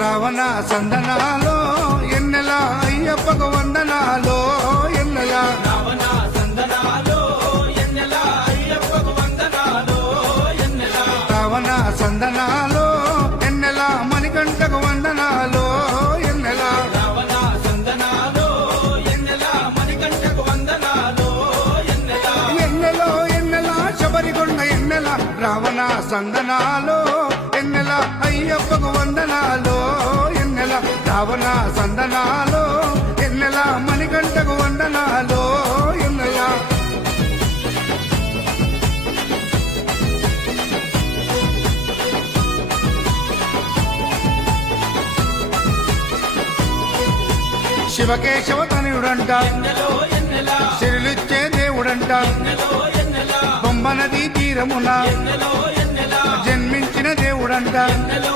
రావణ సందనాలో ఎన్నెల అయ్యప్పకు వందనాలో ఎన్నెల రావణ సందనాలో ఎన్నెల అయ్యప్పకు వందనాలో ఎన్నెల రావణ సందనాలో ఎన్నెల మణికంఠకు వందనాలో ఎన్నెల రావణ సందనాలో ఎన్నెల మణికంఠకు వందనాలో ఎన్నెల ఎన్నెలో ఎన్నెల శబరికొండ ఎన్నెల రావణ సందనాలో ఎన్నెల అయ్యప్పకు వందనాలో ఎన్నెల రావణ సందనాలో ఎన్నెల మణికంఠకు వందనాలో ఎన్నెల శివకేశవ తనయుడంట ఎన్నెలో ఎన్నెల సిరులిచ్చే దేవుడంట ఎన్నెలో ఎన్నెల బొమ్మ నదీ తీరమున ఎన్నెలో ఎన్నెల జన్మించిన దేవుడంట ఎన్నెలో